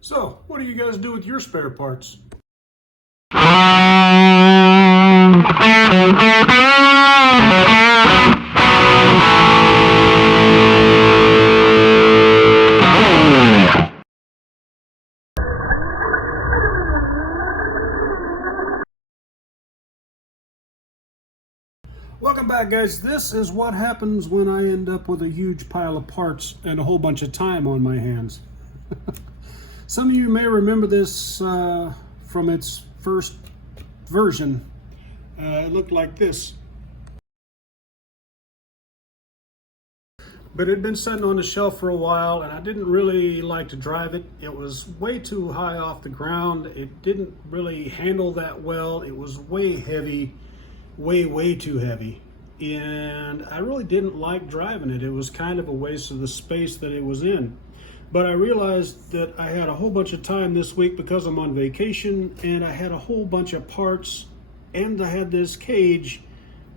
So, what do you guys do with your spare parts? Welcome back, guys. This is what happens when I end up with a huge pile of parts and a whole bunch of time on my hands. Some of you may remember this from its first version. It looked like this. But it had been sitting on the shelf for a while, and I didn't really like to drive it. It was way too high off the ground. It didn't really handle that well. It was way heavy, way too heavy. And I really didn't like driving it. It was kind of a waste of the space that it was in. But I realized that I had a whole bunch of time this week because I'm on vacation, and I had a whole bunch of parts, and I had this cage,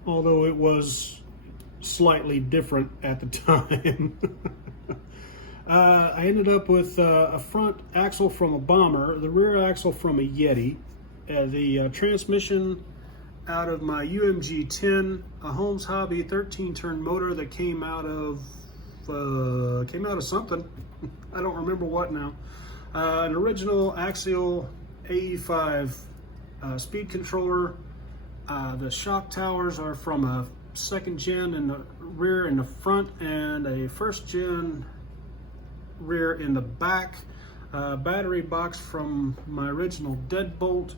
although it was slightly different at the time. I ended up with a front axle from a Bomber, the rear axle from a Yeti, the transmission out of my UMG10, a Holmes Hobby 13-turn motor that came out of something. I don't remember what now. An original axial AE5 speed controller. The shock towers are from a second gen in the rear and the front, and a first gen rear in the back. Battery box from my original deadbolt.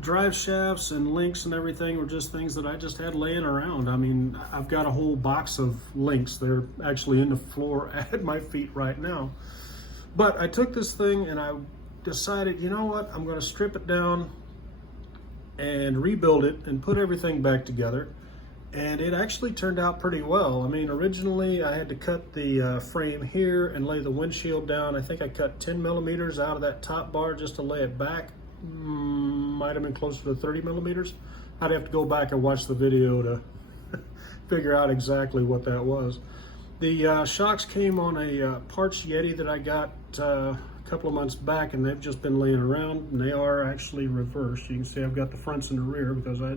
Drive shafts and links and everything were just things that I just had laying around. I mean, I've got a whole box of links. They're actually in the floor at my feet right now. But I took this thing and I decided, you know what, I'm going to strip it down and rebuild it and put everything back together. And it actually turned out pretty well. I mean, originally I had to cut the frame here and lay the windshield down. I think I cut 10 millimeters out of that top bar just to lay it back. Might have been closer to 30 millimeters. I'd have to go back and watch the video to figure out exactly what that was. The shocks came on a parts Yeti that I got a couple of months back, and they've just been laying around, and they are actually reversed. You can see I've got the fronts and the rear because I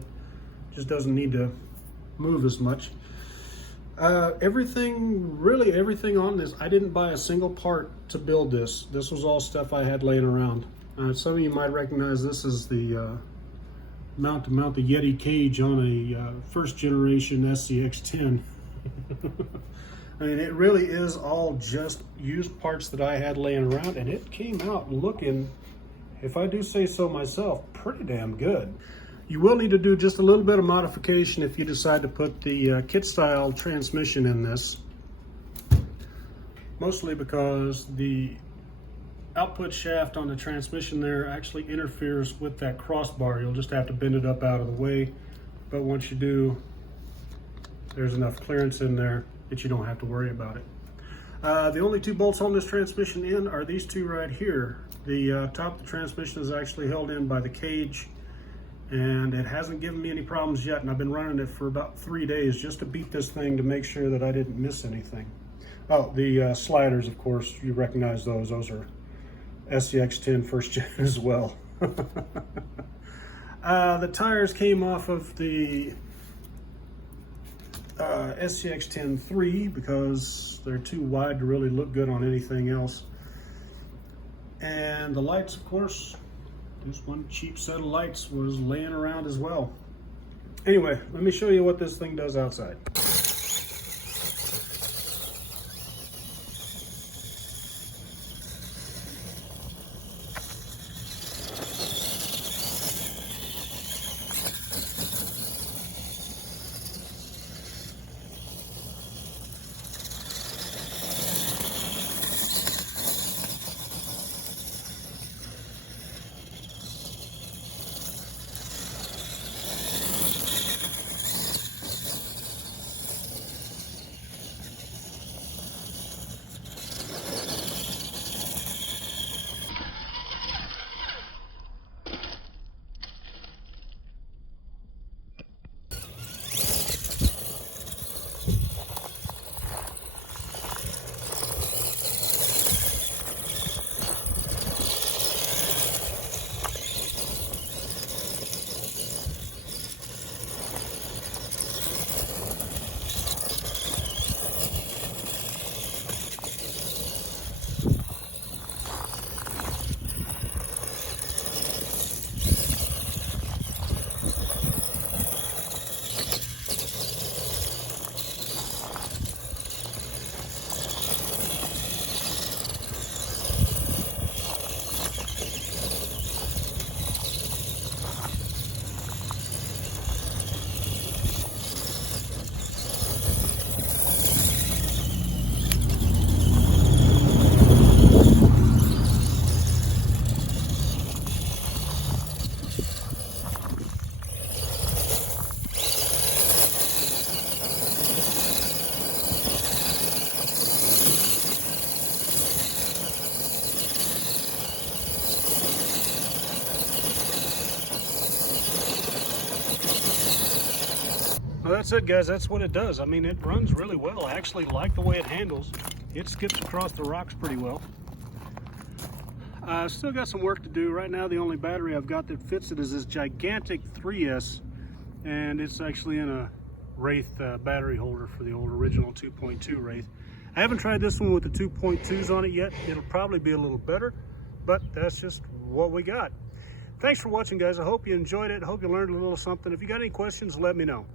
just doesn't need to move as much. Really everything on this, I didn't buy a single part to build this. This was all stuff I had laying around. Some of you might recognize this as the mount the Yeti cage on a first generation SXC10. I mean, it really is all just used parts that I had laying around, and it came out looking, if I do say so myself, pretty damn good. You will need to do just a little bit of modification if you decide to put the kit style transmission in this, mostly because the output shaft on the transmission there actually interferes with that crossbar. You'll just have to bend it up out of the way, but once you do, there's enough clearance in there that you don't have to worry about it. The only two bolts on this transmission in are these two right here. The top of the transmission is actually held in by the cage, and it hasn't given me any problems yet, and I've been running it for about 3 days just to beat this thing to make sure that I didn't miss anything. Oh, the sliders, of course, you recognize those. Those are SXC10 first gen as well. The tires came off of the SXC10 because they're too wide to really look good on anything else. And the lights, of course, this one cheap set of lights was laying around as well. Anyway, let me show you what this thing does outside. Well, that's it, guys. That's what it does. I mean, it runs really well. I actually like the way it handles. It skips across the rocks pretty well. Still got some work to do. Right now, the only battery I've got that fits it is this gigantic 3S, and it's actually in a Wraith battery holder for the old original 2.2 Wraith. I haven't tried this one with the 2.2s on it yet. It'll probably be a little better, but that's just what we got. Thanks for watching, guys. I hope you enjoyed it. I hope you learned a little something. If you got any questions, let me know.